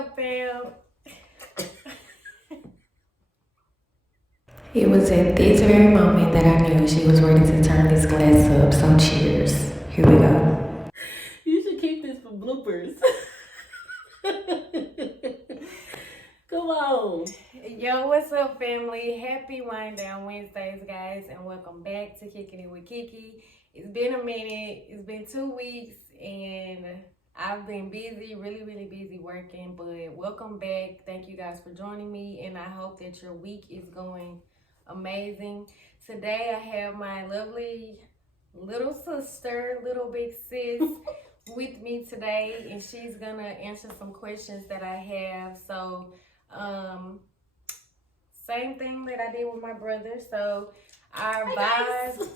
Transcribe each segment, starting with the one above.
up, fam? It was at this very moment that I knew she was ready to turn this glass up. So cheers. Here we go. You should keep this for bloopers. Come on. Yo, what's up, family? Happy Wind Down Wednesdays, guys, and welcome back to Kicking It with Kickie. It's been a minute. It's been 2 weeks, and I've been busy, really busy working, but welcome back. Thank you guys for joining me, and I hope that your week is going amazing. Today, I have my lovely little sister, little big sis, with me today, and she's gonna answer some questions that I have. So, same thing that I did with my brother. So, our vibes.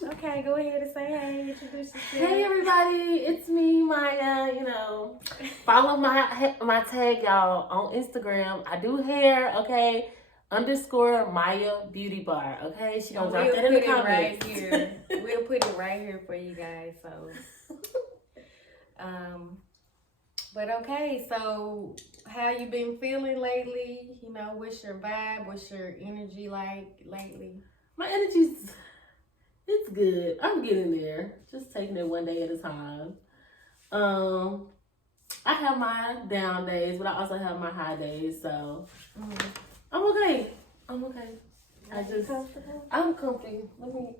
Okay, go ahead and say hey. Introduce yourself. Hey everybody, it's me, Maya. Follow my tag, y'all, on Instagram. I do hair, okay? _ Maya Beauty Bar, okay? She gonna drop that in the comments. Right here. We'll put it right here for you guys. So, but okay. So, how you been feeling lately? What's your vibe? What's your energy like lately? My energy's it's good. I'm getting there. Just taking it one day at a time. I have my down days, but I also have my high days. So I'm okay. I'm comfy. Let me.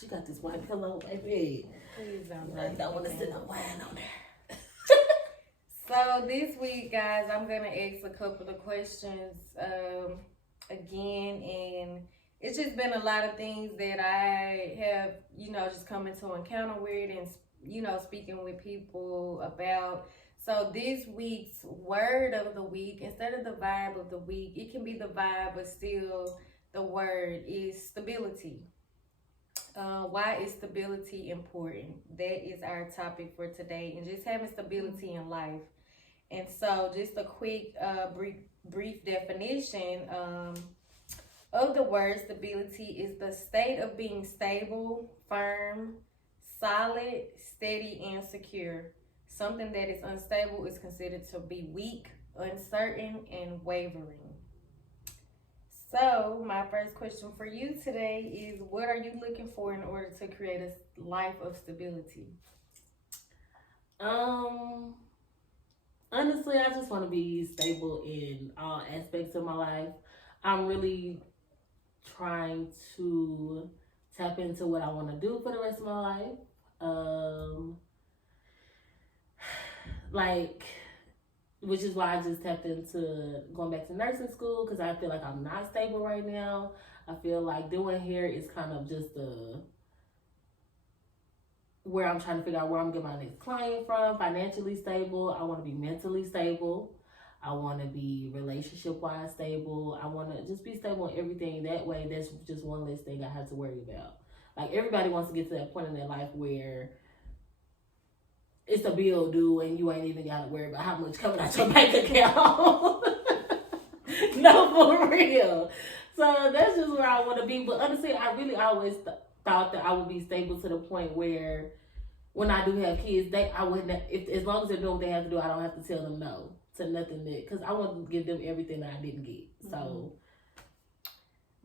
She got this white pillow, baby. Please don't. I don't want to sit no wine on there. So this week, guys, I'm gonna ask a couple of questions again, and it's just been a lot of things that I have, just come into encounter with and, speaking with people about. So this week's word of the week, instead of the vibe of the week, it can be the vibe, but still the word is stability. Why is stability important? That is our topic for today, and just having stability in life. And so just a quick, brief definition, of the word stability is the state of being stable, firm, solid, steady, and secure. Something that is unstable is considered to be weak, uncertain, and wavering. So my first question for you today is, what are you looking for in order to create a life of stability? Honestly, I just want to be stable in all aspects of my life. I'm really trying to tap into what I want to do for the rest of my life. Which is why I just tapped into going back to nursing school, because I feel like I'm not stable right now. I feel like doing hair is kind of just where I'm trying to figure out where I'm getting my next client from. Financially stable. I want to be mentally stable. I want to be relationship-wise stable. I want to just be stable in everything. That way, that's just one less thing I have to worry about. Like, everybody wants to get to that point in their life where it's a bill due and you ain't even got to worry about how much coming out your bank account. No, for real. So, that's just where I want to be. But honestly, I really always thought that I would be stable to the point where when I do have kids, as long as they're doing what they have to do, I don't have to tell them no to nothing, because I want to give them everything that I didn't get. So,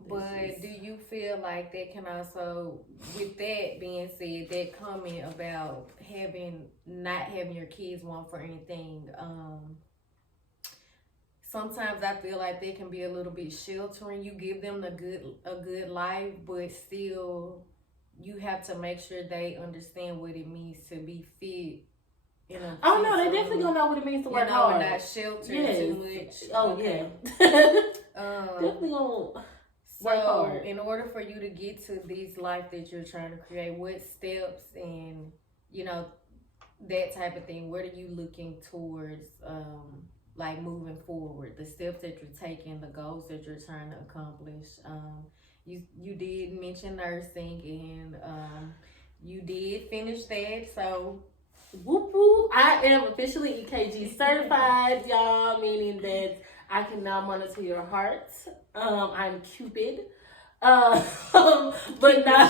but do you feel like that can also, with that being said, that comment about not having your kids want for anything, sometimes I feel like they can be a little bit sheltering. You give them a good life, but still you have to make sure they understand what it means to be fit. Oh no, they definitely gonna know what it means to work hard. Not sheltered too much. Oh okay. Yeah. Definitely gonna work hard. In order for you to get to this life that you're trying to create, what steps and that type of thing, what are you looking towards, like moving forward? The steps that you're taking, the goals that you're trying to accomplish. You did mention nursing, and you did finish that, so. Whoop whoop! I am officially EKG certified, y'all, meaning that I can now monitor your heart. I'm Cupid. But no,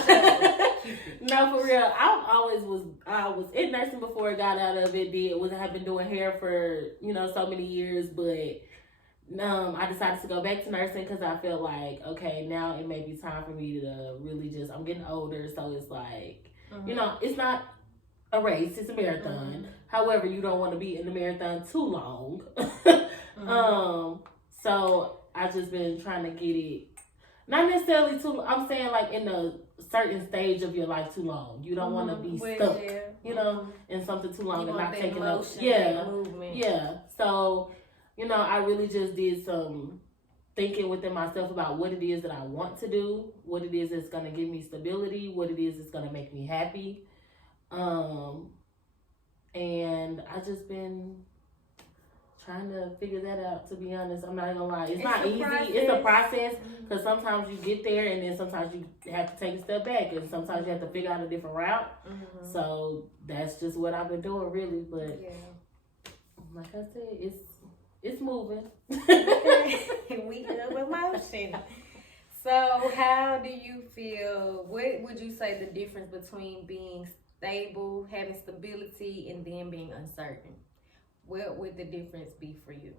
no, for real. I was in nursing before I got out of it. Have been doing hair for so many years, but I decided to go back to nursing because I felt like okay, now it may be time for me to really just. I'm getting older, so it's like it's not a race; it's a marathon. However, you don't want to be in the marathon too long. So I just been trying to get it. Not necessarily too. I'm saying like in a certain stage of your life too long. You don't want to be stuck, in something too long and not taking up. Yeah. So, I really just did some thinking within myself about what it is that I want to do, what it is that's gonna give me stability, what it is that's gonna make me happy, and I just been trying to figure that out, to be honest. I'm not gonna lie. It's not easy. It's a process because sometimes you get there and then sometimes you have to take a step back and sometimes you have to figure out a different route. So that's just what I've been doing, really. But like I said, it's moving. We have emotion. So how do you feel? What would you say the difference between being stable, having stability, and then being uncertain? What would the difference be for you?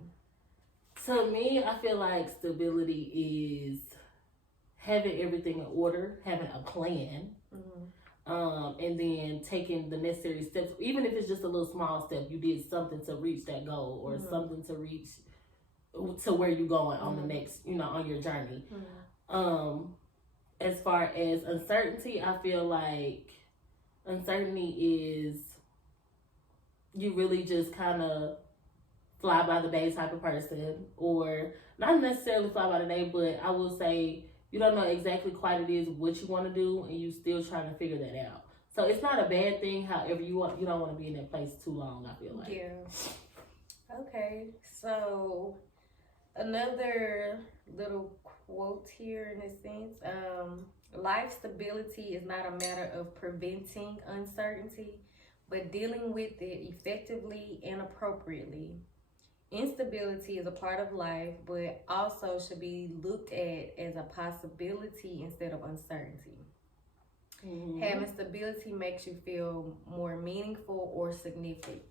To me, I feel like stability is having everything in order, having a plan, and then taking the necessary steps. Even if it's just a little small step, you did something to reach that goal or something to reach to where you're going on the next, on your journey. As far as uncertainty, I feel like uncertainty is you really just kind of fly by the day type of person, or not necessarily fly by the day, but I will say you don't know exactly quite it is what you want to do, and you still trying to figure that out. So it's not a bad thing. However, you don't want to be in that place too long, I feel like. Yeah. Okay. So another little quote here in a sense. Life stability is not a matter of preventing uncertainty, but dealing with it effectively and appropriately. Instability is a part of life, but also should be looked at as a possibility instead of uncertainty. Having stability makes you feel more meaningful or significant.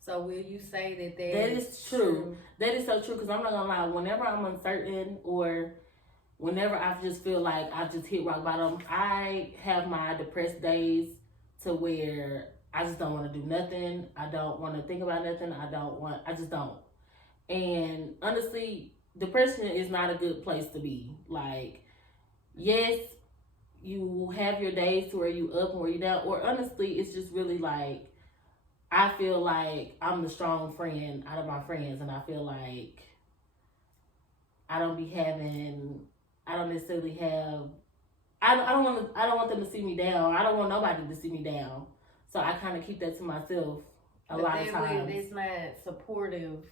So will you say that that is true? That is so true, because I'm not gonna lie. Whenever I'm uncertain or whenever I just feel like I've just hit rock bottom, I have my depressed days to where I just don't want to do nothing. I don't want to think about nothing. I just don't. And honestly, depression is not a good place to be. Like, yes, you have your days to where you up and where you down. Or honestly, it's just really like, I feel like I'm the strong friend out of my friends. And I feel like I don't necessarily have, I don't want them to see me down. I don't want nobody to see me down. So I kind of keep that to myself a lot of times. It's not supportive.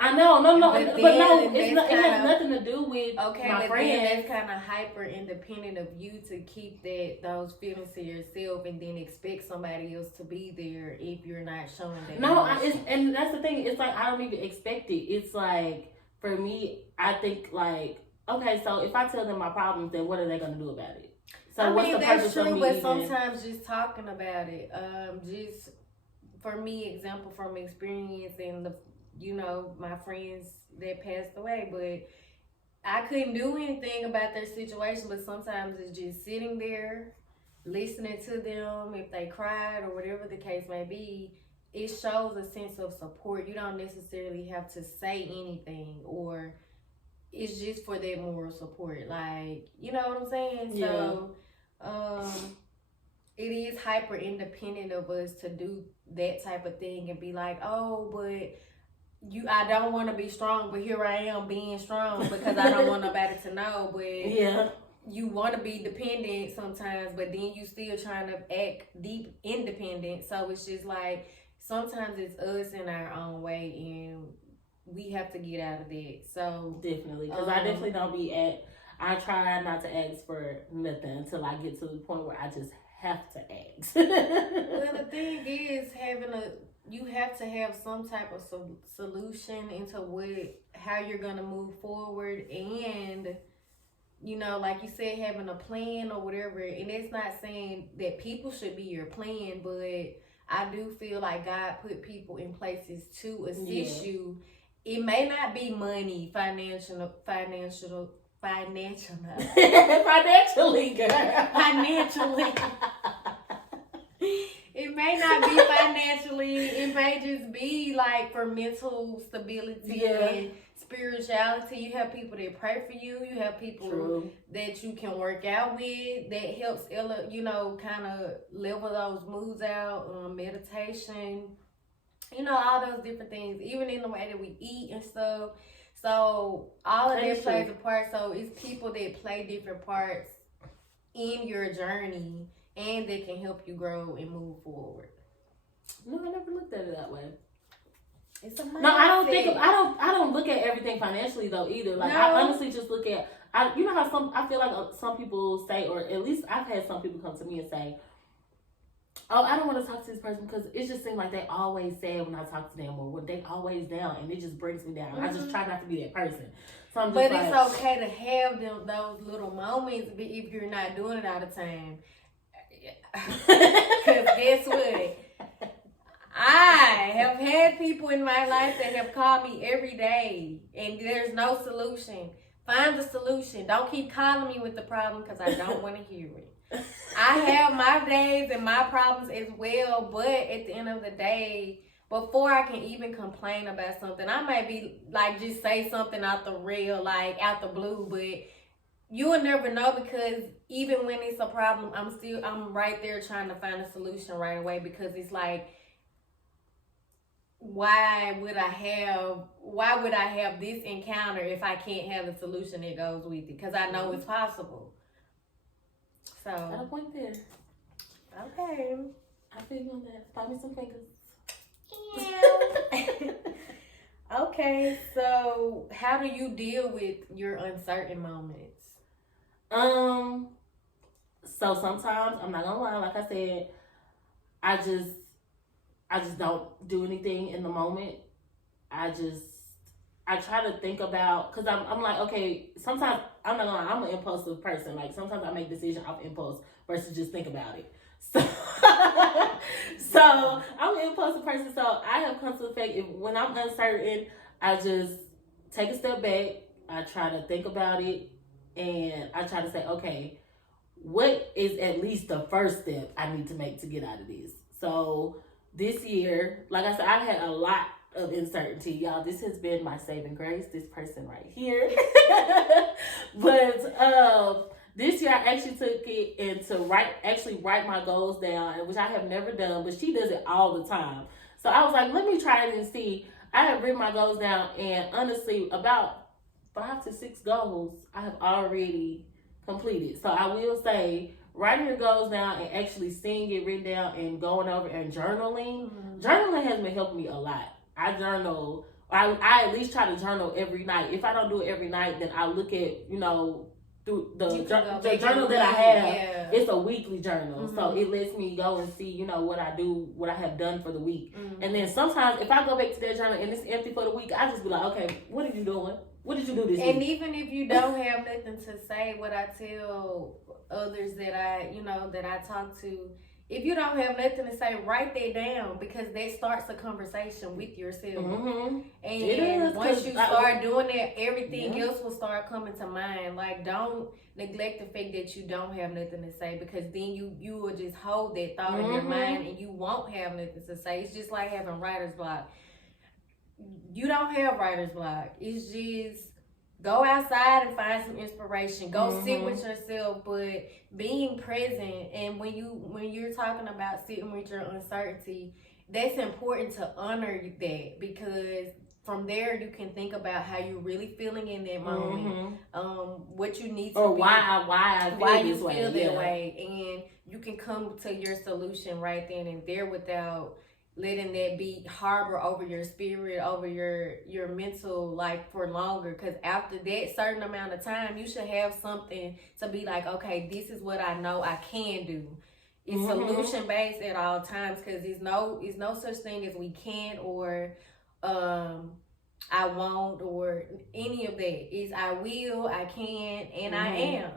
I know, it has nothing to do with my friends. That's kind of hyper independent of you to keep those feelings to yourself and then expect somebody else to be there if you're not showing that. No, and that's the thing. It's like I don't even expect it. It's like, for me, I think like, okay, so if I tell them my problems, then what are they going to do about it? So what's the purpose of me? But sometimes just talking about it, just for me, example from experience and my friends that passed away, but I couldn't do anything about their situation. But sometimes it's just sitting there, listening to them. If they cried or whatever the case may be, it shows a sense of support. You don't necessarily have to say anything, or it's just for that moral support. Like, you know what I'm saying? Yeah. So, it is hyper independent of us to do that type of thing and be like, oh, but I don't want to be strong, but here I am being strong because I don't want nobody to know. But you want to be dependent sometimes, but then you still trying to act deep independent. So it's just like, sometimes it's us in our own way, and we have to get out of that. So definitely, because I definitely don't I try not to ask for nothing until I get to the point where I just have to ask. Well, the thing is, you have to have some type of solution into how you're gonna move forward, and you know, like you said, having a plan or whatever. And it's not saying that people should be your plan, but I do feel like God put people in places to assist you. It may not be money, financially, girl. Financially. It may not be financially. It may just be like for mental stability and spirituality. You have people that pray for you. You have people that you can work out with that helps, you know, kind of level those moods out. Meditation, you know, all those different things. Even in the way that we eat and stuff. So all of that plays a part. So it's people that play different parts in your journey, and they can help you grow and move forward. No, I never looked at it that way. It's a mindset. No, I don't look at everything financially though either. Like, I honestly just look at, you know how I feel like some people say, or at least I've had some people come to me and say, oh, I don't want to talk to this person because it just seems like they always sad when I talk to them, or when they always down, and it just brings me down. I just try not to be that person. So I'm just but like, it's okay to have those little moments if you're not doing it all the time. Because guess what? I have had people in my life that have called me every day, and there's no solution. Find the solution. Don't keep calling me with the problem because I don't want to hear it. I have my days and my problems as well, but at the end of the day, before I can even complain about something, I might be like, just say something out the real, like out the blue, but you will never know, because even when it's a problem, I'm right there trying to find a solution right away, because it's like, why would I have this encounter if I can't have a solution that goes with it? Because I know it's possible. So got a point there. Okay. I feel you on that. Find me some fingers. Yeah. Okay, so how do you deal with your uncertain moments? So sometimes, I'm not gonna lie, like I said, I just don't do anything in the moment. I try to think about, because I'm like, okay, sometimes, I'm not gonna lie, I'm an impulsive person. Like, sometimes I make decisions off impulse versus just think about it. So I'm an impulsive person. So I have come to the fact, when I'm uncertain, I just take a step back. I try to think about it, and I try to say, okay, what is at least the first step I need to make to get out of this? So this year, like I said, I've had a lot of uncertainty, y'all. This has been my saving grace, this person right here. But this year I actually took it and to write my goals down, which I have never done, but she does it all the time. So I was like, let me try it and see. I have written my goals down, and honestly, about 5 to 6 goals I have already completed. So I will say, writing your goals down and actually seeing it written down and going over and journaling. Journaling has been helping me a lot. I journal. I at least try to journal every night. If I don't do it every night, then I look at, through the journal that I have. Yeah. It's a weekly journal. So it lets me go and see, what I do, what I have done for the week. And then sometimes if I go back to that journal and it's empty for the week, I just be like, okay, what are you doing? What did you do this week? And even if you don't have nothing to say, what I tell others that I talk to, if you don't have nothing to say, write that down, because that starts a conversation with yourself. And once you start doing that, everything else will start coming to mind. Like, don't neglect the fact that you don't have nothing to say, because then you will just hold that thought in your mind and you won't have nothing to say. It's just like having writer's block. You don't have writer's block. It's just go outside and find some inspiration. Go sit with yourself, but being present. And when you're talking about sitting with your uncertainty, that's important to honor that, because from there you can think about how you're really feeling in that moment, what you need to or be, why you feel that way, and you can come to your solution right then and there without letting that be harbor over your spirit, over your mental, like, for longer. Because after that certain amount of time, you should have something to be like, okay, this is what I know I can do. It's solution based at all times, because it's no such thing as we can't or I won't or any of that. It's I will, I can, and I am.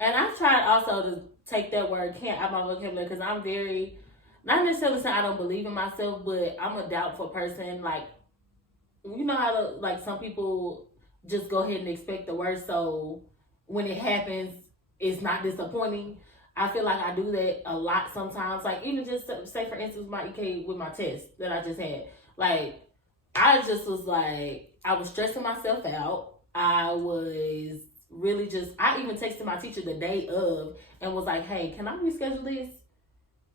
And I've tried also to take that word can't out my vocabulary because I'm very, not necessarily saying I don't believe in myself, but I'm a doubtful person. Like, you know how like some people just go ahead and expect the worst, so when it happens, it's not disappointing. I feel like I do that a lot sometimes. Like even just say for instance my EK with my test that I just had. Like I just was like I was stressing myself out. I was really I even texted my teacher the day of and was like, hey, can I reschedule this?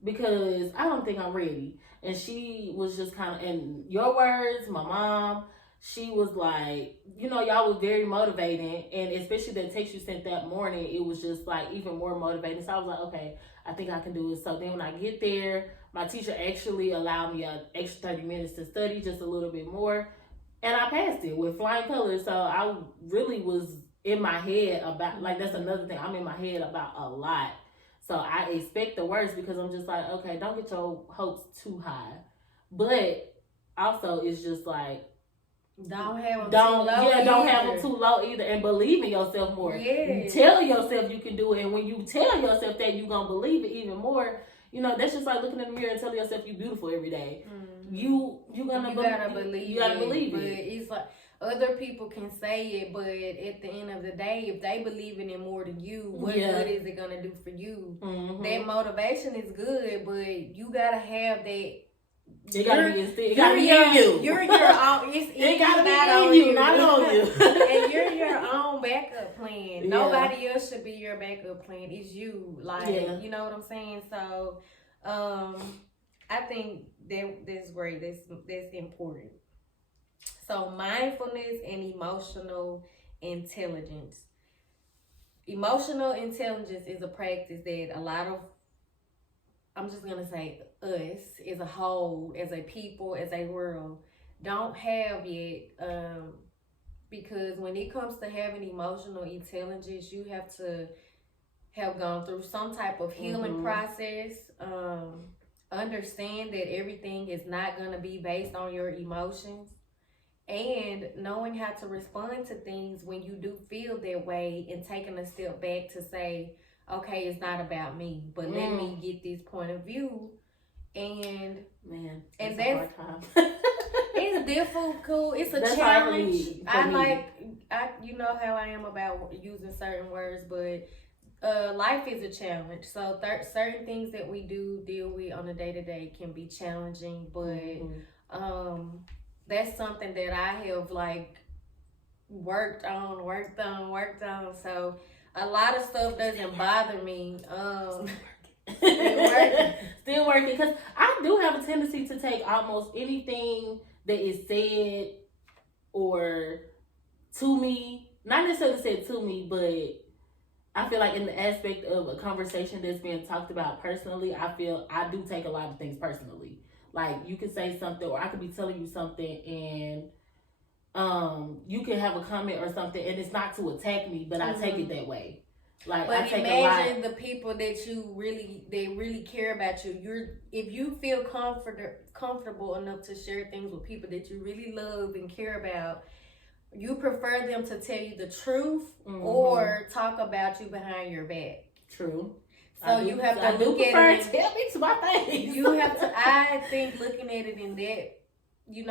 Because I don't think I'm ready. And she was just kind of, in your words, my mom, she was like, you know, y'all was very motivating. And especially that text you sent that morning, it was just like even more motivating. So I was like, okay, I think I can do it. So then when I get there, my teacher actually allowed me an extra 30 minutes to study just a little bit more. And I passed it with flying colors. So I really was in my head about, like, that's another thing. I'm in my head about a lot. So I expect the worst because I'm just like, okay, don't get your hopes too high. But also it's just like, don't have them too low either, and believe in yourself more. Yes. Tell yourself you can do it, and when you tell yourself that, you're gonna believe it even more. You know, that's just like looking in the mirror and telling yourself you're beautiful every day. Mm-hmm. You gotta believe but it. It's like other people can say it, but at the end of the day, if they believe in it more than you, what good is it gonna do for you? Mm-hmm. That motivation is good, but you gotta have that. It gotta be in you. You're your own. It gotta be in you, not on you. And you're your own backup plan. Yeah. Nobody else should be your backup plan. It's you. Like, you know what I'm saying? So, I think that's great. That's important. So, mindfulness and emotional intelligence. Emotional intelligence is a practice that a lot of, I'm just going to say us as a whole, as a people, as a world, don't have yet. Because when it comes to having emotional intelligence, you have to have gone through some type of healing process. Understand that everything is not going to be based on your emotions. And knowing how to respond to things when you do feel that way and taking a step back to say, okay, it's not about me, but let me get this point of view. And man, that's a hard time. It's difficult. It's a challenge. You know how I am about using certain words, but life is a challenge. So certain things that we do deal with on a day-to-day can be challenging, but that's something that I have like worked on. So a lot of stuff doesn't bother me. Still working, because I do have a tendency to take almost anything that is said or to me, not necessarily said to me, but I feel like in the aspect of a conversation that's being talked about personally, I feel I do take a lot of things personally. Like you could say something, or I could be telling you something, and you can have a comment or something, and it's not to attack me, but I take it that way. Like, but I take imagine the people that they really care about you. If you feel comfortable enough to share things with people that you really love and care about, you prefer them to tell you the truth or talk about you behind your back. True. So you have to look at it. Tell me to my face. You have to. I think looking at it in that,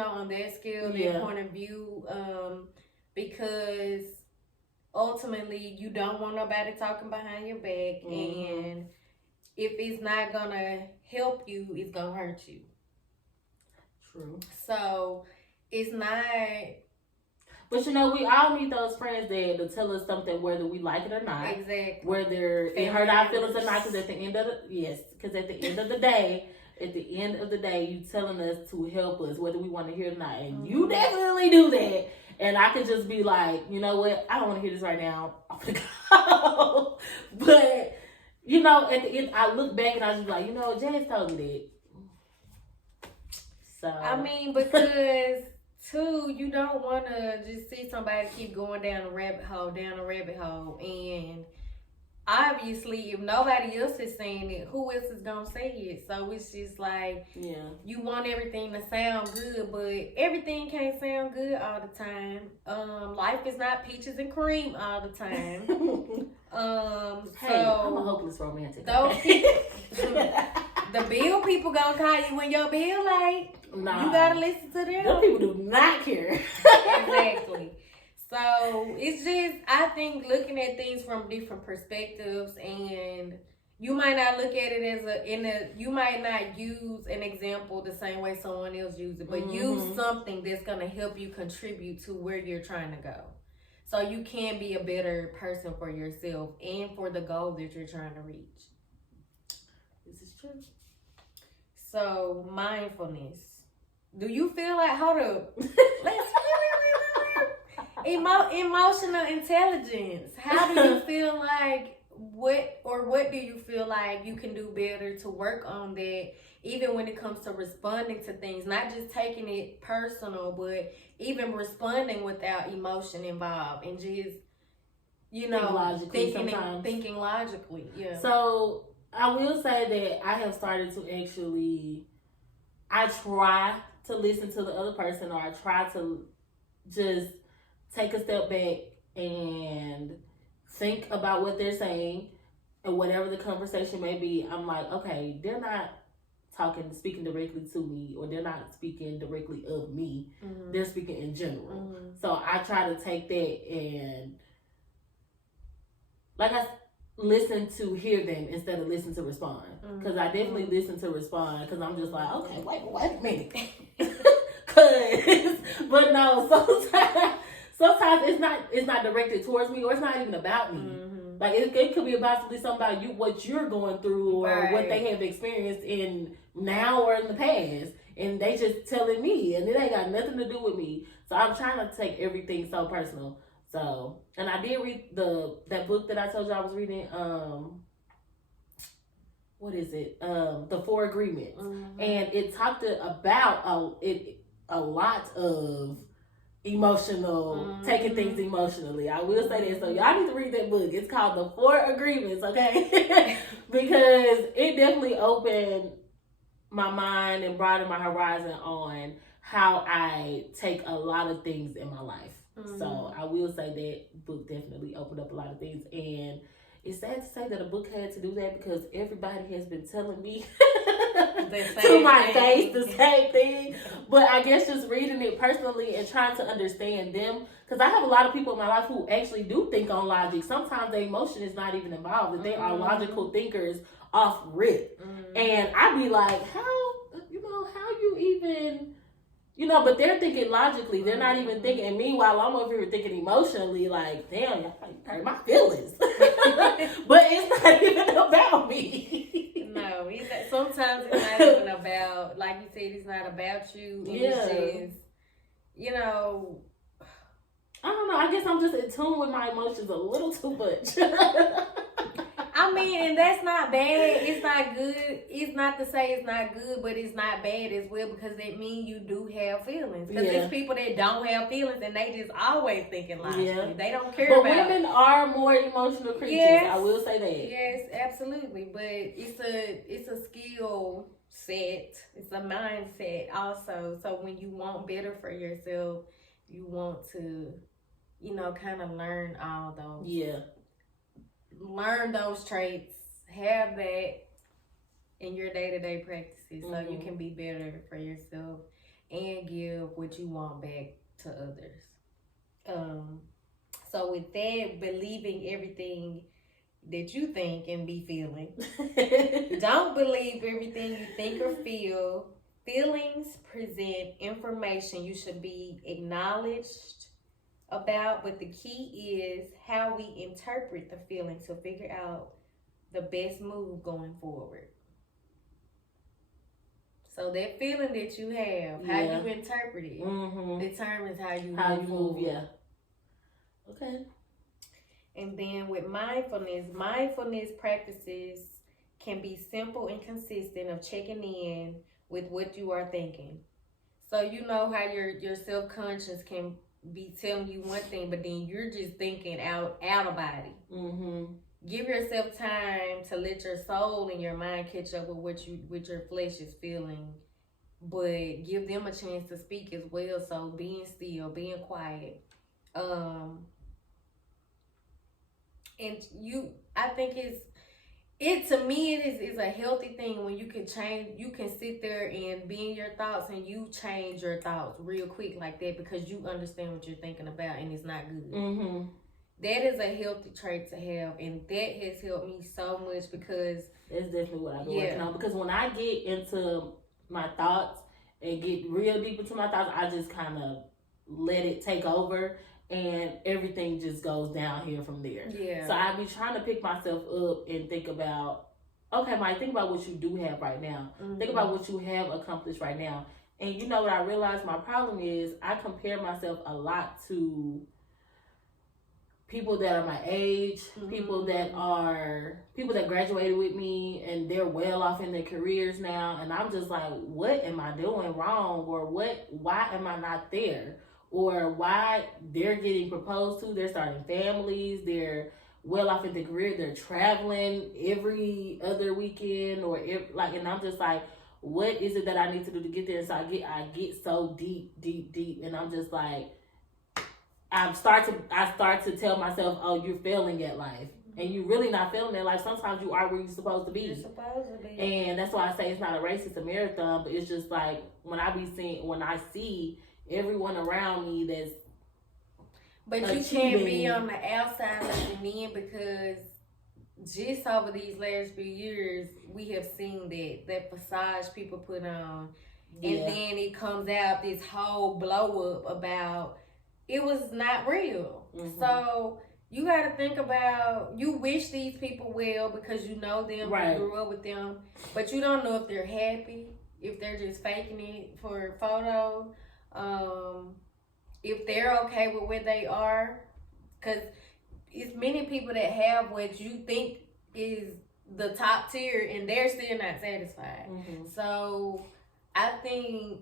on that scale, that point of view, because ultimately you don't want nobody talking behind your back, and if it's not gonna help you, it's gonna hurt you. True. So it's not. But we all need those friends that to tell us something, whether we like it or not. Exactly. Whether it hurt our feelings or not, because at the end of the day, you telling us to help us, whether we want to hear it or not, and you definitely do that. And I could just be like, you know what? I don't want to hear this right now. I'm gonna go. But at the end, I look back and I just be like, Jazz told me that. So I mean, because. Two, you don't want to just see somebody keep going down a rabbit hole, and obviously, if nobody else is saying it, who else is gonna say it? So it's just like, Yeah. you want everything to sound good, but everything can't sound good all the time. Life is not peaches and cream all the time. Hey, So I'm a hopeless romantic. those Okay? the bill people gonna call you when your bill late. Nah. You gotta listen to them. Those people do not care. Exactly. So it's just, I think, looking at things from different perspectives, and you might not look at it as you might not use an example the same way someone else uses it, but use something that's gonna help you contribute to where you're trying to go. So you can be a better person for yourself and for the goal that you're trying to reach. This is true. So mindfulness. Do you feel like, hold up, let's emotional intelligence. How do you feel like, what do you feel like you can do better to work on that, even when it comes to responding to things, not just taking it personal, but even responding without emotion involved, and just, you know, thinking logically. Yeah. So I will say that I have started to actually, I try to listen to the other person, or I try to just take a step back and think about what they're saying, and whatever the conversation may be, I'm like, okay, they're not speaking directly to me, or they're not speaking directly of me. They're speaking in general. So I try to take that and, like, I listen to hear them instead of listen to respond. Because I definitely listen to respond, because I'm just like, okay, wait a minute. But no, sometimes it's not directed towards me, or it's not even about me. Like, it could be about something about you, what you're going through, or what they have experienced in now or in the past, and they just telling me, and it ain't got nothing to do with me. So I'm trying to take everything so personal. So, and I did read that book that I told you I was reading. What is it? The 4 Agreements, and it talked about a lot of emotional, taking things emotionally. I will say that. So y'all need to read that book. It's called The 4 Agreements, okay? Because it definitely opened my mind and broadened my horizon on how I take a lot of things in my life. So I will say that book definitely opened up a lot of things, and it's sad to say that a book had to do that, because everybody has been telling me to my face the same thing. But I guess just reading it personally and trying to understand them, because I have a lot of people in my life who actually do think on logic. Sometimes the emotion is not even involved, that they are logical thinkers off rip. And I'd be like, how you even, but they're thinking logically. They're not even thinking. And meanwhile, I'm over here thinking emotionally, like, damn, you hurt my feelings. But it's not even about me. No, sometimes it's not even about, like you said, it's not about you. It's just, I don't know. I guess I'm just in tune with my emotions a little too much. I mean, and that's not bad. It's not good. It's not to say it's not good, but it's not bad as well, because that means you do have feelings. Because there's people that don't have feelings, and they just always thinking logically. They don't care but about. Women are more emotional creatures. Yes, I will say that. Yes, absolutely. But it's a skill set. It's a mindset also. So when you want better for yourself, you want to, kind of learn all those. Yeah. Learn those traits, have that in your day-to-day practices, so you can be better for yourself and give what you want back to others. So with that, believing everything that you think and be feeling. Don't believe everything you think or feel. Feelings present information you should be acknowledged about, but the key is how we interpret the feeling to figure out the best move going forward. So that feeling that you have, how you interpret it, determines how you move. Yeah. Okay. And then with mindfulness practices can be simple and consistent of checking in with what you are thinking. So you know how your self-conscious can be telling you one thing, but then you're just thinking out of body. give yourself time to let your soul and your mind catch up with what your flesh is feeling, but give them a chance to speak as well. So being still, being quiet, and I think to me it is a healthy thing when you can change. You can sit there and be in your thoughts and you change your thoughts real quick like that because you understand what you're thinking about and it's not good. Mm-hmm. That is a healthy trait to have, and that has helped me so much because that's definitely what I've been working on. Because when I get into my thoughts and get real deep into my thoughts, I just kind of let it take over. And everything just goes downhill from there. Yeah. So I be trying to pick myself up and think about, okay, Mike, think about what you do have right now. Mm-hmm. Think about what you have accomplished right now. And you know what I realized my problem is? I compare myself a lot to people that are my age, mm-hmm. people that graduated with me and they're well off in their careers now. And I'm just like, what am I doing wrong? Or why am I not there? Or why they're getting proposed to, they're starting families, they're well off in the career, they're traveling every other weekend and I'm just like, what is it that I need to do to get there? And so I get so deep, and I'm just like, I start to tell myself, oh, you're failing at life. And you're really not failing at life. Sometimes you are where you're supposed to be. You're supposed to be. And that's why I say it's not a race, it's a marathon. But it's just like when I see everyone around me but you can't be on the outside looking in because just over these last few years we have seen that facade people put on, and then it comes out this whole blow up about it was not real. Mm-hmm. So you got to think about, you wish these people well because you know them, right. You grew up with them, but you don't know if they're happy, if they're just faking it for a photo. If they're okay with where they are, because it's many people that have what you think is the top tier and they're still not satisfied. Mm-hmm. So I can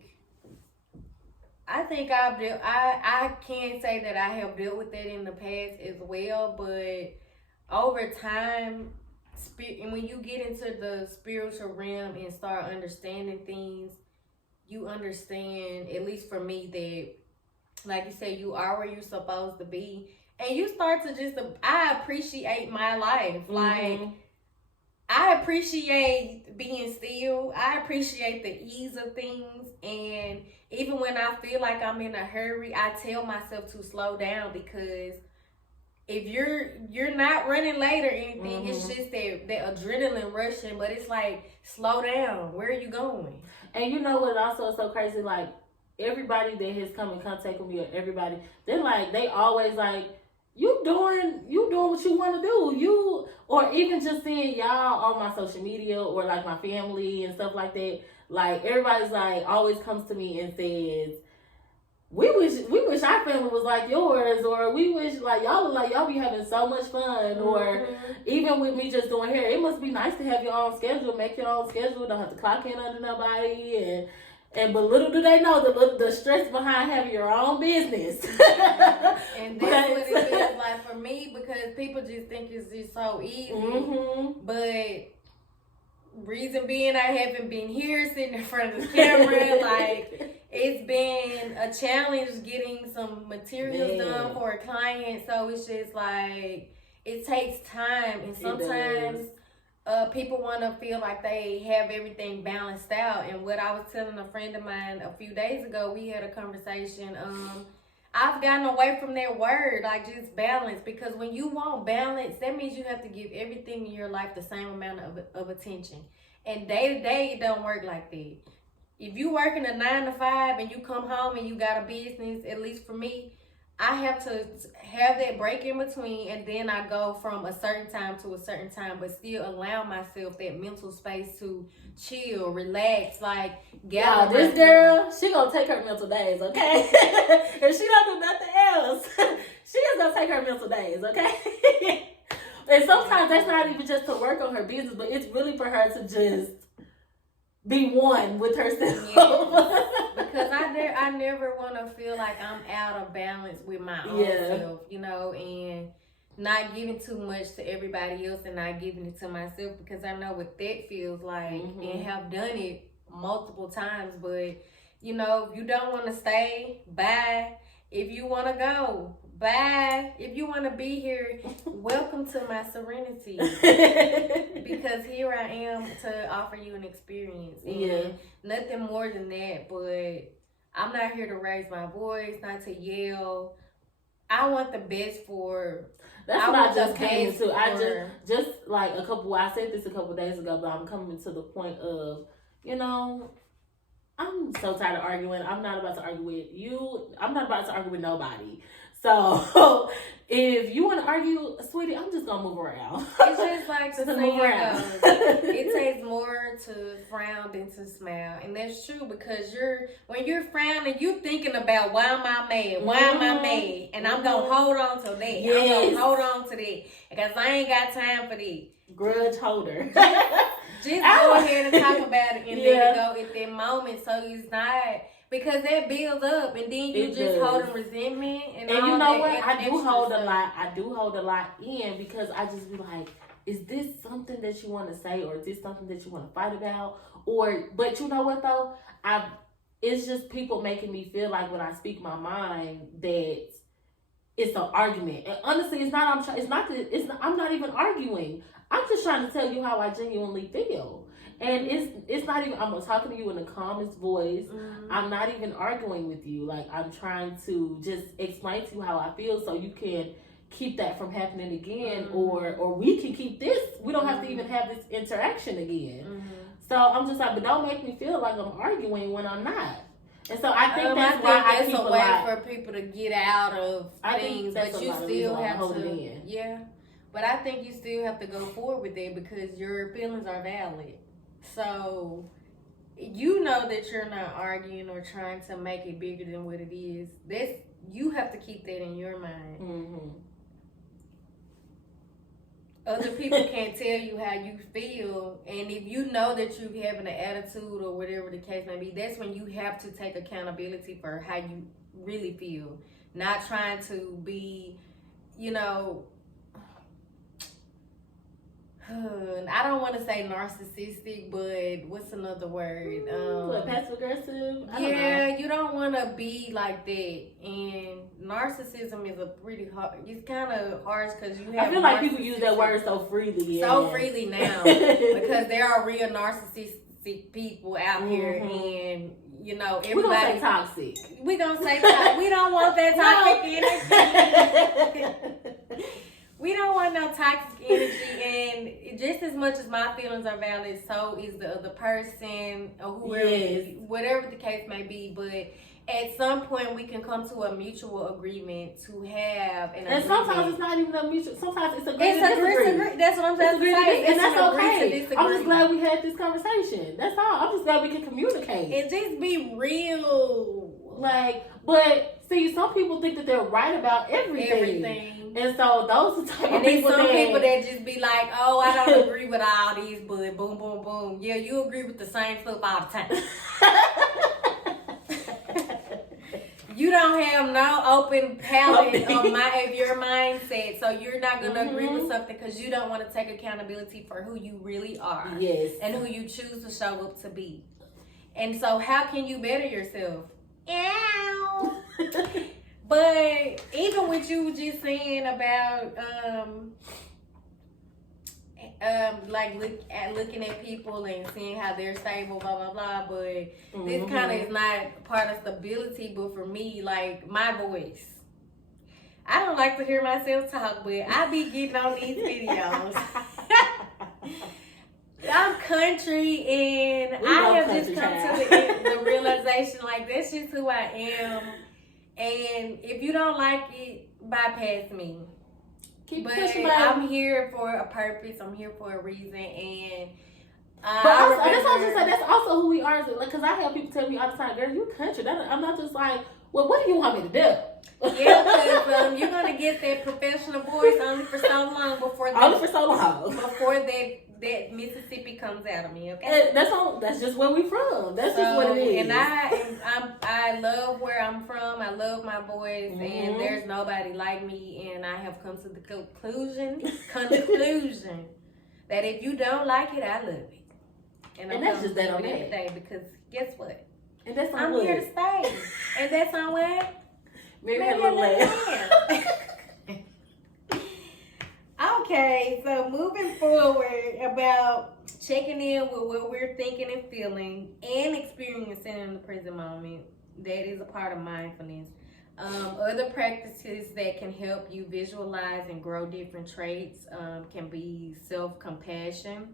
say that I have dealt with that in the past as well, but over time, and when you get into the spiritual realm and start understanding things, you understand, at least for me, that, like you said, you are where you're supposed to be. And you start to I appreciate my life. Mm-hmm. Like, I appreciate being still. I appreciate the ease of things. And even when I feel like I'm in a hurry, I tell myself to slow down, because if you're not running late or anything, mm-hmm. It's just that adrenaline rushing, but it's like, slow down. Where are you going? And you know what also is so crazy? Like, everybody that has come in contact with me, or everybody, they always like, you doing what you want to do. Or even just seeing y'all on my social media or like my family and stuff like that. Like, everybody's like, always comes to me and says, we wish our family was like yours, or we wish like y'all look like y'all be having so much fun. Mm-hmm. Or even with me just doing hair, it must be nice to have your own schedule, make your own schedule, don't have to clock in under nobody, but little do they know the stress behind having your own business. And that's what it feels like for me, because people just think it's just so easy. Mm-hmm. But reason being, I haven't been here sitting in front of the camera. Like, it's been a challenge getting some materials done for a client. So it's just like, it takes time. And sometimes people want to feel like they have everything balanced out. And what I was telling a friend of mine a few days ago, we had a conversation. I've gotten away from that word, like just balance. Because when you want balance, that means you have to give everything in your life the same amount of attention. And day to day, it don't work like that. If you working a 9 to 5 and you come home and you got a business, at least for me, I have to have that break in between, and then I go from a certain time to a certain time, but still allow myself that mental space to chill, relax, like gather. This girl, she gonna take her mental days, okay? If she don't do nothing else, she is gonna take her mental days, okay? And sometimes that's not even just to work on her business, but it's really for her to just be one with herself. Yeah. Because I never want to feel like I'm out of balance with my own self, and not giving too much to everybody else and not giving it to myself, because I know what that feels like and have done it multiple times. But you know, if you don't want to stay, bye. If you want to go, bye. If you want to be here, welcome to my serenity. Because here I am to offer you an experience. And nothing more than that. But I'm not here to raise my voice, not to yell. I want the best for. That's what I just came into. I just like I said this a couple days ago, but I'm coming to the point of, you know, I'm so tired of arguing. I'm not about to argue with you. I'm not about to argue with nobody. So if you want to argue, sweetie, I'm just gonna move around. It's just like the saying goes, it takes more to frown than to smile, and that's true, because when you're frowning, you thinking about why am I mad? Why am I mad? And I'm gonna hold on to that. I'm gonna hold on to that because I ain't got time for that. Grudge holder. Just go ahead and talk about it and let it go at that moment, so it's not. Because that builds up, and then you just holding resentment, and you know that, what? I do hold a lot in, because I just be like, is this something that you want to say, or is this something that you want to fight about? But you know what though? It's just people making me feel like when I speak my mind that it's an argument, and honestly, it's not. I'm not even arguing. I'm just trying to tell you how I genuinely feel. And it's not even, I'm talking to you in the calmest voice. I'm not even arguing with you. Like, I'm trying to just explain to you how I feel so you can keep that from happening again, or we can keep this. We don't have to even have this interaction again. So I'm just like, but don't make me feel like I'm arguing when I'm not. And so I think that's a way for people to get out of things, but you still have to hold it in. Yeah. But I think you still have to go forward with it, because your feelings are valid. So, you know that you're not arguing or trying to make it bigger than what it is. You have to keep that in your mind. Other people can't tell you how you feel, and if you know that you're having an attitude or whatever the case may be, that's when you have to take accountability for how you really feel. Not trying to be, you know, I don't want to say narcissistic, but what's another word? Passive aggressive? You don't want to be like that. And narcissism is a pretty hard, it's kind of harsh, because you have. I feel like people use that word so freely. So freely now, because there are real narcissistic people out here, and you know, everybody. We're going to say toxic. We're going to say toxic. We don't want that toxic energy. We don't want no toxic energy, and just as much as my feelings are valid, so is the other person or whoever, whatever the case may be. But at some point, we can come to a mutual agreement to have an agreement. And sometimes it's not even a mutual. Sometimes it's agree to disagree. That's what I'm trying to say. And that's okay. I'm just glad we had this conversation. That's all. I'm just glad we can communicate and just be real. Like, but see, some people think that they're right about everything. And so those are the type of people that just be like, oh, I don't agree with all these, but boom, boom, boom. Yeah, you agree with the same stuff all the time. You don't have no open palette of your mindset, so you're not going to agree with something because you don't want to take accountability for who you really are. Yes. And who you choose to show up to be. And so how can you better yourself? Ow! But even with you just saying about looking at people and seeing how they're stable, blah blah blah, but this kind of is not part of stability. But for me, like my voice, I don't like to hear myself talk, but I be getting on these videos. I'm country, and I have just come to the realization, like, that's just who I am. And if you don't like it, bypass me. Keep but pushing, I'm here for a purpose. I'm here for a reason. And but also, that's what I just say. That's also who we are. Like, cause I have people tell me all the time, "Girl, you country." I'm not just like, well, what do you want me to do? Yeah, because you're gonna get that professional voice only for so long before that that Mississippi comes out of me, okay? And that's just where we from. That's just what it is. And I love where I'm from. I love my boys, and there's nobody like me. And I have come to the conclusion that if you don't like it, I love it. And that's just that on that today, because guess what? And that's I'm here to stay. And that's on what? Maybe a little laugh. Okay, so moving forward about checking in with what we're thinking and feeling and experiencing in the present moment. That is a part of mindfulness. Other practices that can help you visualize and grow different traits can be self-compassion,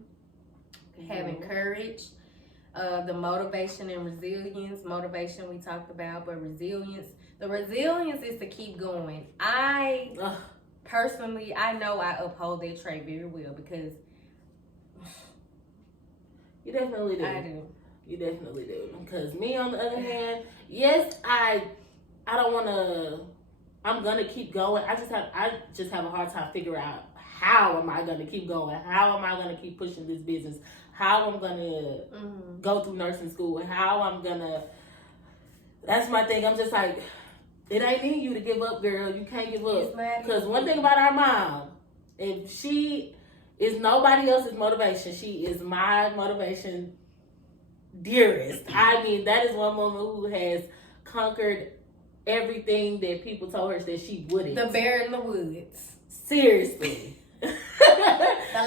having courage, the motivation and resilience. Motivation we talked about, but resilience. The resilience is to keep going. Personally, I know I uphold that trait very well because you definitely do. I do. You definitely do. Because me, on the other hand, yes, I don't want to. I'm gonna keep going. I just have a hard time figuring out how am I gonna keep going. How am I gonna keep pushing this business? How I'm gonna go through nursing school? How I'm gonna. That's my thing. I'm just like. It ain't in you to give up, girl. You can't give up. Because one thing about our mom, if she is nobody else's motivation, she is my motivation dearest. I mean, that is one woman who has conquered everything that people told her that she wouldn't. The bear in the woods. Seriously. The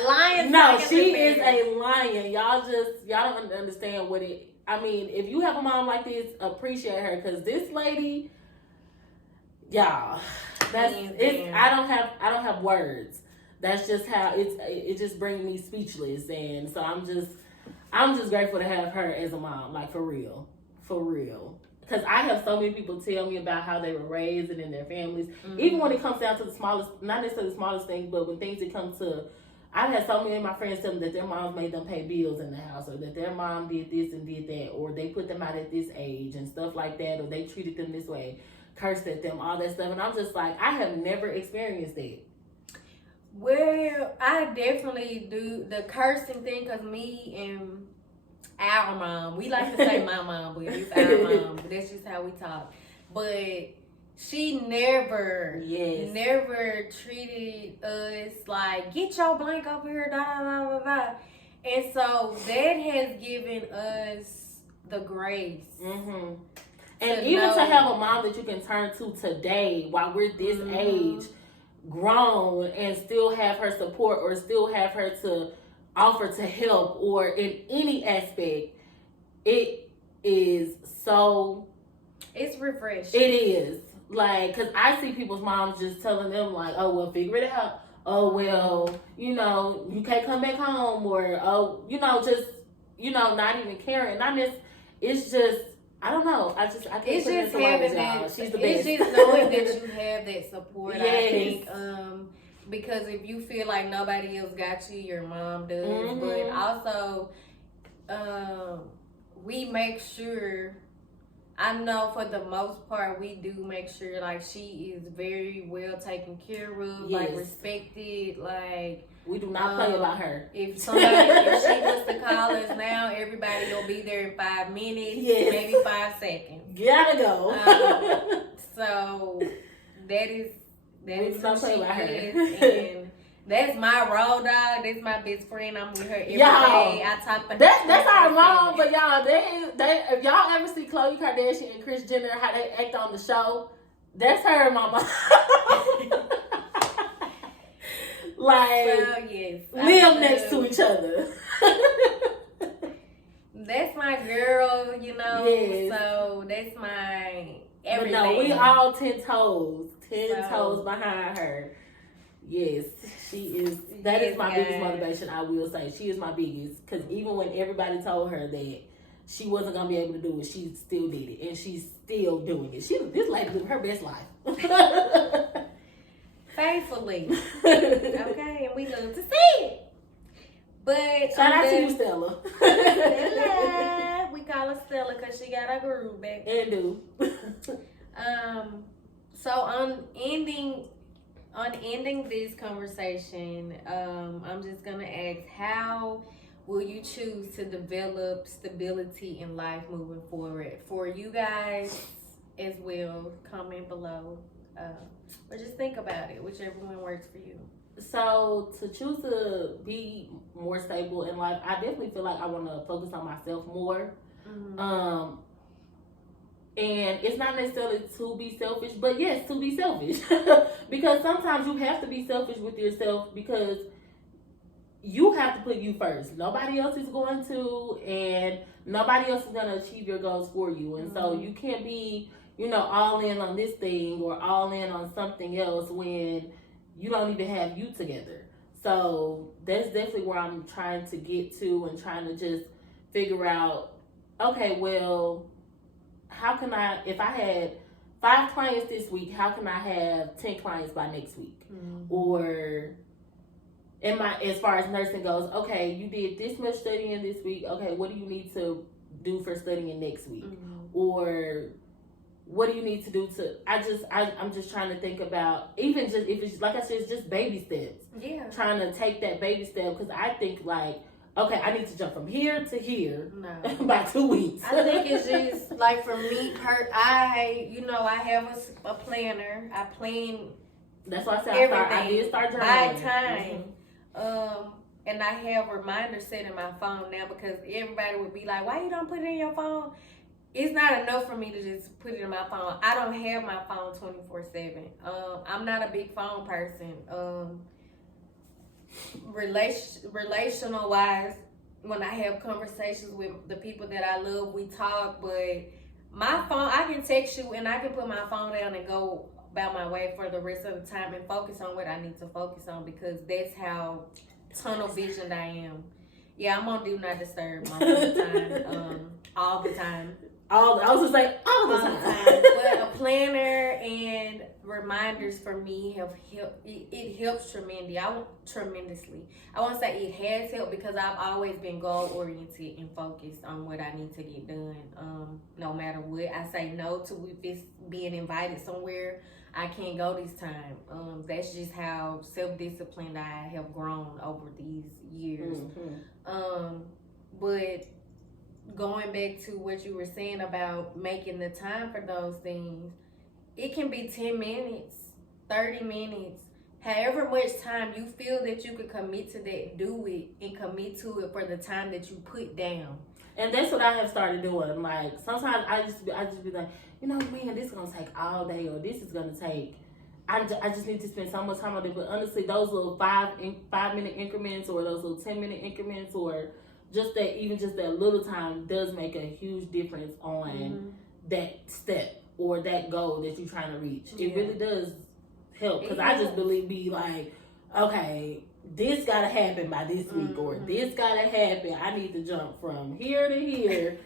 lion. No, she is a lion. Y'all don't understand what it. I mean, if you have a mom like this, appreciate her, because this lady. Y'all, I don't have words. That's just how it just brings me speechless, and so I'm just grateful to have her as a mom, like for real. Because I have so many people tell me about how they were raised and in their families, even when it comes down to the smallest, not necessarily the smallest things, but when things that come to, I've had so many of my friends tell me that their moms made them pay bills in the house, or that their mom did this and did that, or they put them out at this age and stuff like that, or they treated them this way. Cursed at them, all that stuff, and I'm just like, I have never experienced it. Well, I definitely do the cursing thing, because me and our mom, we like to say my mom, but it's our mom, but that's just how we talk. But she never treated us like, get your blank over here, da da da da. And so that has given us the grace. And even to have a mom that you can turn to today while we're this age, grown, and still have her support, or still have her to offer to help, or in any aspect, it is so... It's refreshing. It is. Like, because I see people's moms just telling them like, oh, well, figure it out. Oh, well, you can't come back home, or, oh, just, not even caring. It's just... I don't know. I can't it's put it just into having words, y'all. that. She's the it's best. just knowing that you have that support. Yes. I think, because if you feel like nobody else got you, your mom does. But also, we make sure. I know for the most part, we do make sure like she is very well taken care of, like respected, like. We do not play about her. If she was to call us now, everybody will be there in 5 minutes, maybe 5 seconds. Gotta go. So that is who she about her. is, and that's my road dog. That's my best friend. I'm with her every day. I talk about that's our mom, but y'all, they if y'all ever see Khloe Kardashian and Kris Jenner how they act on the show, that's her mama. Like, live next to each other. That's my girl, so that's my everything. But no, we all 10 toes behind her. Yes, she is. That is my biggest motivation, I will say. She is my biggest, because even when everybody told her that she wasn't going to be able to do it, she still did it, and she's still doing it. This lady lived her best life. Faithfully. Okay, and we love to see it. But shout out to you, Stella. Stella. We call her Stella because she got her groove back. And do. So on ending on ending this conversation, I'm just gonna ask, how will you choose to develop stability in life moving forward? For you guys as well, comment below. Or just think about it, whichever one works for you. So to choose to be more stable in life, I definitely feel like I want to focus on myself more. Mm-hmm. And it's not necessarily to be selfish, but yes, to be selfish. Because sometimes you have to be selfish with yourself because you have to put you first. Nobody else is going to, and nobody else is going to achieve your goals for you. And so you can't be, all in on this thing or all in on something else when you don't even have you together. So that's definitely where I'm trying to get to and trying to just figure out, okay, well, how can I, if I had 5 clients this week, how can I have 10 clients by next week? Or as far as nursing goes, okay, you did this much studying this week. Okay, what do you need to do for studying next week? Or what do you need to do to, I'm just trying to think about, even just, if it's, like I said, it's just baby steps. Yeah. Trying to take that baby step, because I think like, okay, I need to jump from here to here by 2 weeks. I think it's just like for me, I have a planner. I plan. That's why I said everything I did start journaling. By time. And I have reminders set in my phone now, because everybody would be like, why you don't put it in your phone? It's not enough for me to just put it in my phone. I don't have my phone 24/7. I'm not a big phone person. Relational wise, when I have conversations with the people that I love, we talk, but my phone, I can text you and I can put my phone down and go about my way for the rest of the time and focus on what I need to focus on, because that's how tunnel visioned I am. Yeah, I'm on do not disturb most of the time, all the time. I was just like all the time. But a planner and reminders for me have helped. It helps tremendously. I won't say it has helped, because I've always been goal oriented and focused on what I need to get done. No matter what, I say no to if it's being invited somewhere I can't go this time. That's just how self-disciplined I have grown over these years. But going back to what you were saying about making the time for those things, it can be 10 minutes, 30 minutes, however much time you feel that you could commit to that, do it and commit to it for the time that you put down. And that's what I have started doing. Like, sometimes I just be like, man, this is going to take all day, or this is going to take, I just need to spend so much time on it. But honestly, those little 5-minute increments, or those little 10-minute increments, or just that little time does make a huge difference on that step or that goal that you're trying to reach. It really does help, because I just be like, okay, this gotta happen by this week, or this gotta happen. I need to jump from here to here,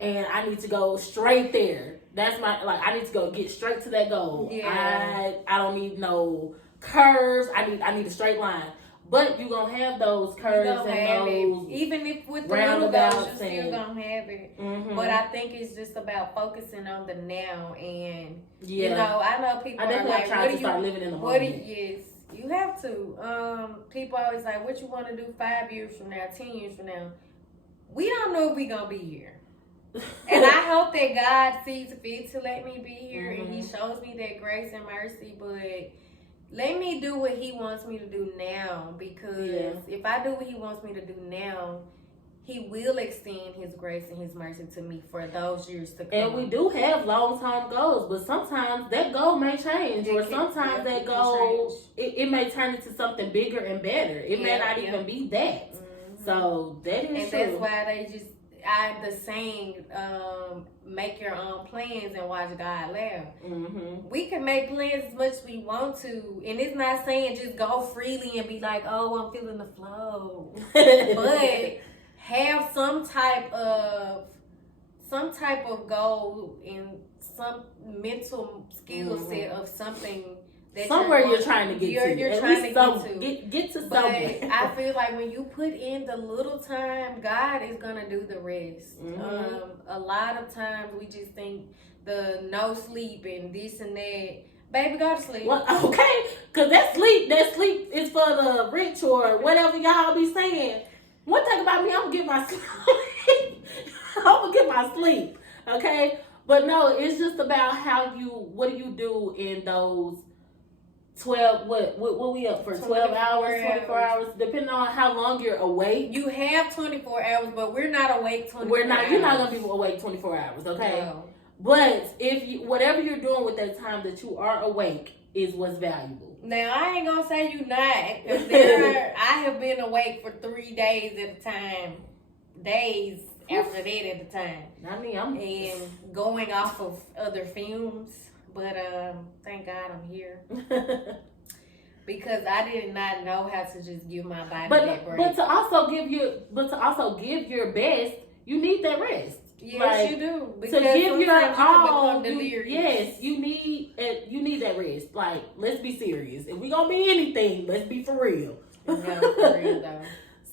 and I need to go straight there. That's I need to get straight to that goal. I don't need no curves. I need a straight line. But you're going to have those curves and those, even if with the little goals, you still going to have it. But I think it's just about focusing on the now. And, I know people are like, trying to start living in the moment. Yes, you have to. People always like, what you want to do 5 years from now, 10 years from now. We don't know if we're going to be here. And I hope that God sees fit to let me be here, and He shows me that grace and mercy. But let me do what He wants me to do now, because if I do what He wants me to do now, He will extend His grace and His mercy to me for those years to come. And we do have long-term goals, but sometimes that goal may change, or sometimes that goal, it may turn into something bigger and better. It may not even be that. So that is true. And that's why the saying, make your own plans and watch God laugh. We can make plans as much as we want to, and it's not saying just go freely and be like, oh, I'm feeling the flow. But have some type of goal and some mental skill set of something that you're trying to get to. You're trying to get to but somewhere. I feel like when you put in the little time, God is gonna do the rest. A lot of times we just think the no sleep and this and that Baby, go to sleep. Well, okay, because that sleep is for the rich or whatever y'all be saying. One thing about me, I'm gonna get my sleep. I'm gonna get my sleep, okay? But no, it's just about what do you do in those 12, what we up for? 12 hours, 24 hours, depending on how long you're awake. You have 24 hours, but we're not awake 24 hours. You're not gonna be awake 24 hours, okay? No. But whatever you're doing with that time that you are awake is what's valuable. Now, I ain't gonna say you not, because I have been awake for 3 days at a time. Days after that at a time. I mean, and going off of other fumes. But thank God I'm here. Because I did not know how to just give my body that break. But to also give your best, you need that rest. Yes, you do. Because to give your all, yes, you need that rest. Like, let's be serious. If we gonna be anything, let's be for real. No, for real though.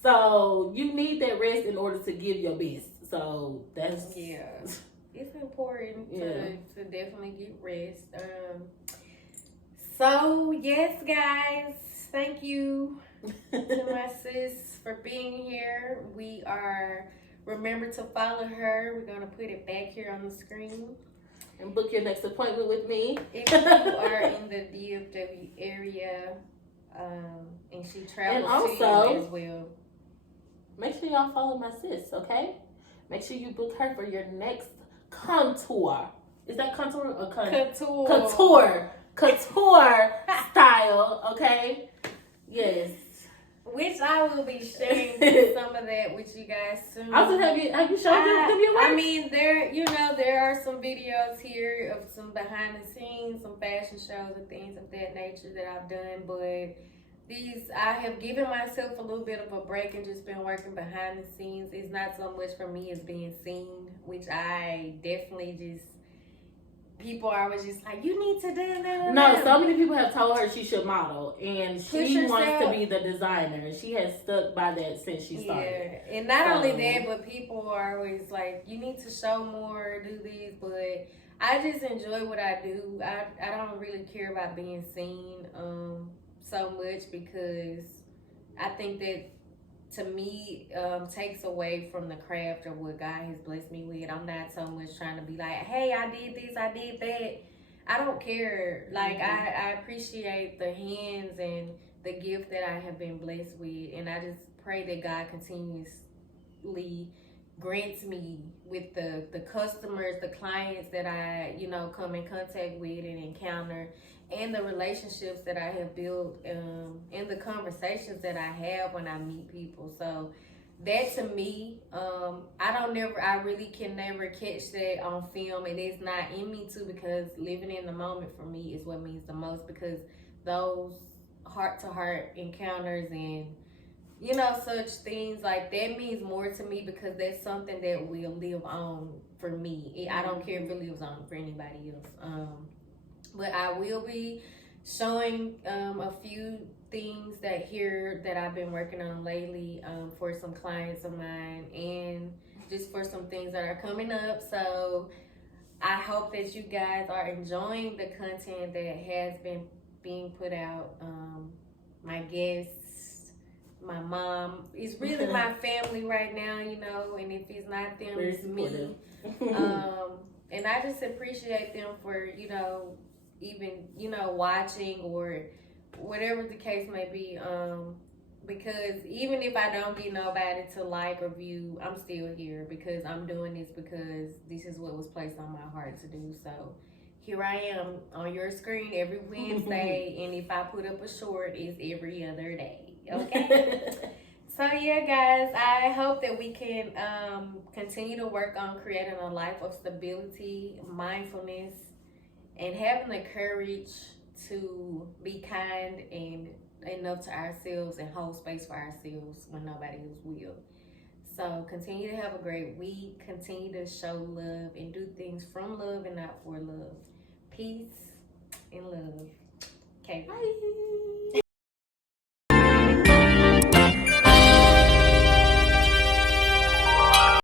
So you need that rest in order to give your best. So that's it's important to definitely get rest. So yes, guys, thank you to my sis for being here. Remember to follow her. We're gonna put it back here on the screen. And book your next appointment with me. If you are in the DFW area, and she travels to you as well. Make sure y'all follow my sis, okay? Make sure you book her for your next contour. Is that contour or couture? Couture style, okay? Yes. Which I will be sharing some of that with you guys soon. Also, have you shown them your work? I mean, there are some videos here of some behind the scenes, some fashion shows and things of that nature that I've done, but I have given myself a little bit of a break and just been working behind the scenes. It's not so much for me as being seen, which I definitely people are always just like, you need to do that. No, so many people have told her she should model, and she wants to be the designer. She has stuck by that since she started. Yeah, and not only that, but people are always like, you need to show more, do these, but I just enjoy what I do. I don't really care about being seen so much, because I think that to me takes away from the craft of what God has blessed me with. I'm not so much trying to be like, hey, I did this, I did that. I don't care. Like, I appreciate the hands and the gift that I have been blessed with, and I just pray that God continuously grants me with the customers, the clients that I come in contact with and encounter, and the relationships that I have built, and the conversations that I have when I meet people. So that, to me, I really can never catch that on film, and it's not in me to, because living in the moment for me is what means the most, because those heart-to-heart encounters and such things like that means more to me, because that's something that will live on for me. I don't care if it lives on for anybody else. But I will be showing a few things that I've been working on lately for some clients of mine, and just for some things that are coming up. So I hope that you guys are enjoying the content that has been being put out. My guests, my mom, it's really my family right now, and if it's not them, it's me. And I just appreciate them for, even, watching or whatever the case may be. Because even if I don't get nobody to like or view, I'm still here, because I'm doing this because this is what was placed on my heart to do. So here I am on your screen every Wednesday, and if I put up a short, it's every other day. Okay? So yeah, guys, I hope that we can continue to work on creating a life of stability, mindfulness, and having the courage to be kind and enough to ourselves and hold space for ourselves when nobody else will. So continue to have a great week. Continue to show love and do things from love and not for love. Peace and love. Okay, bye.